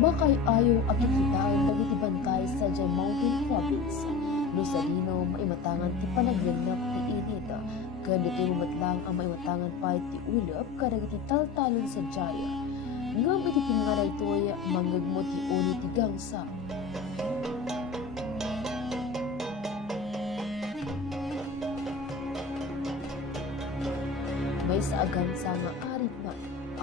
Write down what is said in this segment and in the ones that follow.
Makay ayaw agkikitaan dagiti bantay sa Jay Mountain Province. Lusalino maimatangan ti panaglanap ti init. Kan dito lumatlang ang maimatangan pa ti ulap kadagiti taltalon sa Jaya. Ngam iti tingaray to'y manggagmo ti uli ti gangsa. May sa agangsa nga arit na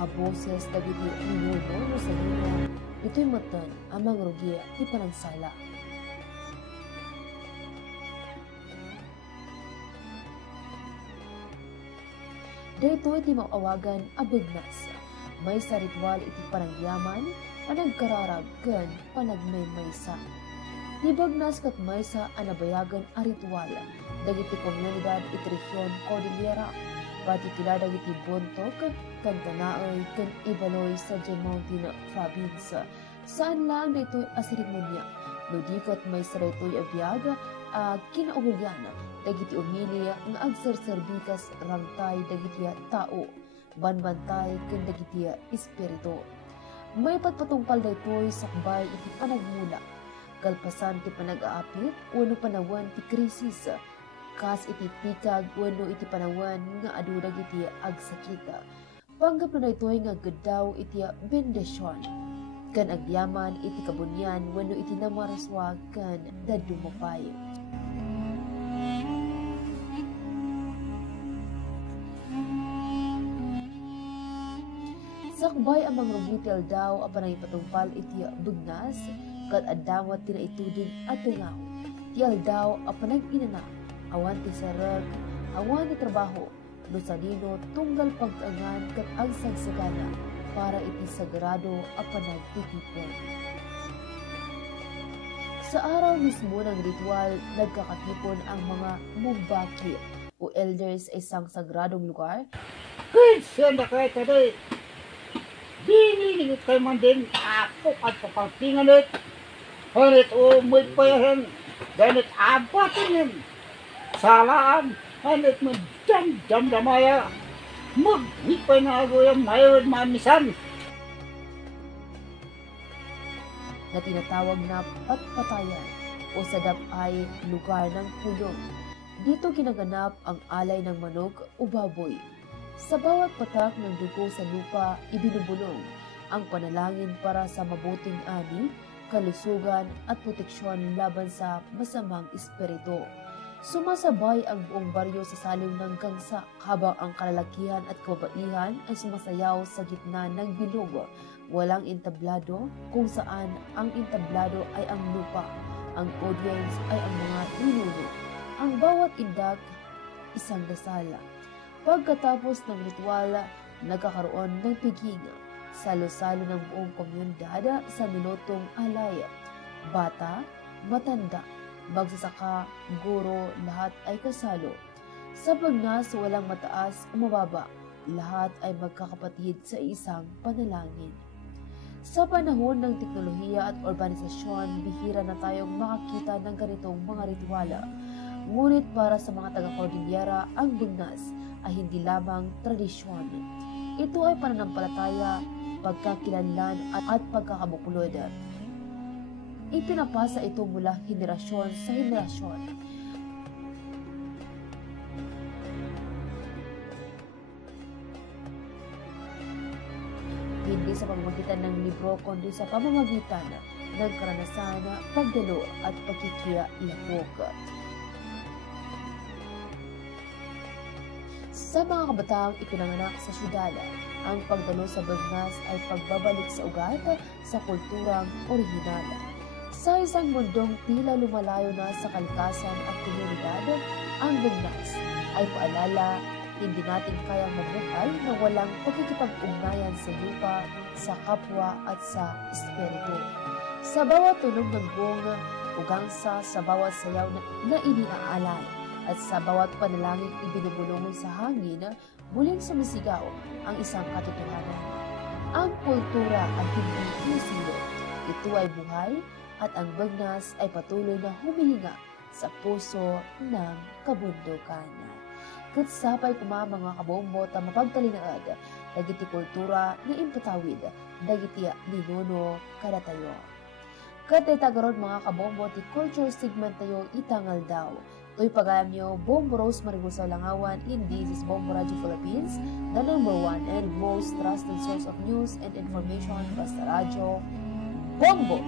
aboses dagiti uyono Lusalino ito'y matan amang rugya ti panagsala. Dito iti maawagan a Bagnas. May sa ritual iti panagyaman, panagkararag ken panagmaymaysa. Ti Bagnas kat maysa anabayagan a ritual dagiti komunidad iti Rehiyon Cordillera, pati tila dagiti Bontok ken Tanaoy ken Ibaloy sa Jay Mountain Province. Saan lang dito'y a seremonya, no di kat maysa dito'y abiyag a kinaugulyan dagiti umili nga agserserbikas rangtay dagiti tao, banbantay ken dagiti espiritu. May patpatungpal daytoy sakbay iti panagmula, kalpasan ti panag-aapit wenno panawan ti krisis, kas iti tikag wenno iti panawan nga adu dagiti agsakita. Panggap na daytoy nga gadaw iti bendisyon, ken agyaman iti kabunyan wenno iti namaraswa ken dadumapay. Sakbay ang mga rugitel daw apan ay patungpal iti Bagnas kat adamot tinaitudin at tungaw. Tiyal daw apan nag-inana, awan ti sarag, awan ti trabaho, Lusalino tunggal pag-angan kat ang sagsagana para iti sagrado apan nagtitipon. Sa araw mismo ng ritual, nagkakatipon ang mga mumbaki o elders sa isang sagradong lugar. Kinsa na kayo taday? Dinilingit kayo man din, ako at kapagtinganit. Hanit o may payahan, ganit abatin yun. Salaan, hanit mo jam damaya. Maghipay na ako yung mayroon mamisan. Na tinatawag na patpatayan o sadap ay lugar ng pulong. Dito ginaganap ang alay ng manok o baboy. Sa bawat patak ng dugo sa lupa, ibinubulong ang panalangin para sa mabuting ani, kalusugan at proteksyon laban sa masamang espiritu. Sumasabay ang buong baryo sa saliw ng gangsa habang ang kalalakihan at kababaihan ay sumasayaw sa gitna ng bilog. Walang entablado kung saan ang entablado ay ang lupa, ang audience ay ang mga ninuno. Ang bawat indak, isang dasala. Pagkatapos ng ritual, nagkakaroon ng piging, salo-salo ng buong komunidad sa minutong alay. Bata, matanda, magsasaka, guro, lahat ay kasalo. Sa Bagnas, walang mataas o mababa, lahat ay magkakapatid sa isang panalangin. Sa panahon ng teknolohiya at urbanisasyon, bihira na tayong makakita ng ganitong mga rituala. Ngunit para sa mga taga-Cordillera, ang Bagnas ay hindi lamang tradisyon. Ito ay pananampalataya, pagkakilanlan at pagkakabukulod. Ipinapasa ito mula henerasyon sa henerasyon. Hindi sa pamamagitan ng libro kundi sa pamamagitan ng karanasan, pagdalo at pagkikilahok. Sa mga kabataang ipinanganak sa syudad, ang pagdalo sa Bagnas ay pagbabalik sa ugat sa kulturang orihinal. Sa isang mundong tila lumalayo na sa kalikasan at komunidad, ang Bagnas ay paalala, hindi natin kayang mabuhay na walang pagkikipag-ugnayan sa lupa, sa kapwa at sa espiritu. Sa bawat tunog ng buong ugangsa, sa bawat sayaw na iniaalay, at sa bawat panalangin ibinubulungon sa hangin, muling sumisigaw ang isang katotohanan. Ang kultura ay hindi isilo. Ito ay buhay at ang Bagnas ay patuloy na humihinga sa puso ng kabundukan. Katsapay kuma mga kabombo ta mapagtalinaad, dagiti kultura nga impatawid, dagiti ninuno kada tayo. Kat tagaron mga kabombo ti culture segment tayo itangal daw. To'y pagayam nyo, Bombo Rose Maribusaw Langawan in this is Bombo Radio Philippines, the #1 and most trusted source of news and information basta radyo, Bombo!